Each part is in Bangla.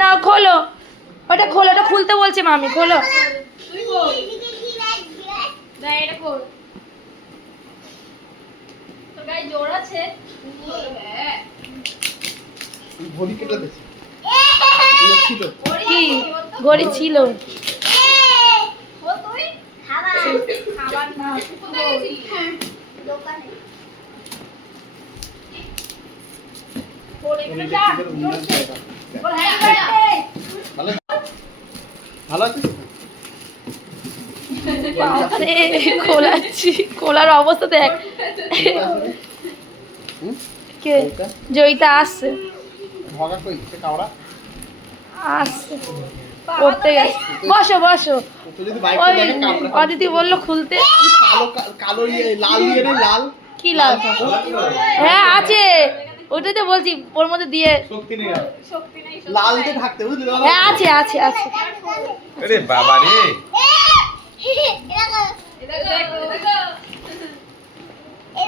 না খোলো, ওটা খোলো, ওটা খুলতে বলছে মামি, খোলো। কি ঘড়ি ছিল? খোলাচ্ছি, খোলার অবস্থা দেখ। কে জয়িতা আসছে, আসছে পড়তে গেছে। বসো বসো, ওই অদিতি বললো খুলতে। কি লাল? হ্যাঁ আছে, ওটাই তো বলছি, ওর মধ্যে দিয়ে। হ্যাঁ আছে আছে আছে। আরে বাবা রে,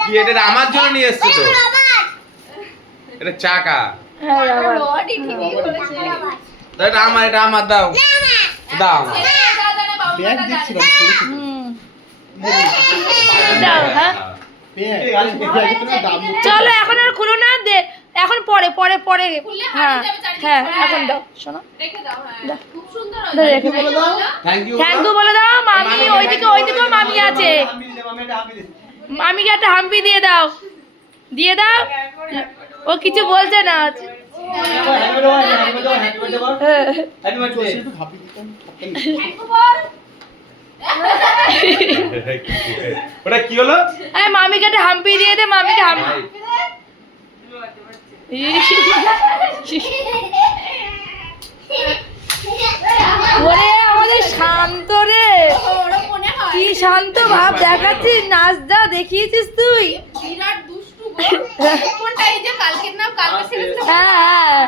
কি এটা আমার জন্য নিয়ে এসেছে তো? এটা চাকা। হ্যাঁ এটা আমার দাও দাও। দাও। হ্যাঁ চলো এখন আর খুলো না, দে এখন পরে পরে পরে। হ্যাঁ হ্যাঁ এখন দাও, শোনো রেখে বলে দাও থ্যাংক ইউ বলে দাও। মামি ওইদিকে, ওইদিকেও মামি আছে, মামিকে একটা হাম্পি দিয়ে দাও, দিয়ে দাও। ও কিছু বলছে না। ওটা কি হলো? মামিকে একটা হাম্পি দিয়ে দে, মামিকে হাম্পি। ওরে আমাদের শান্ত রে, কি শান্ত ভাব দেখাচ্ছিস, নাচ যা দেখিয়েছিস তুই। হ্যাঁ হ্যাঁ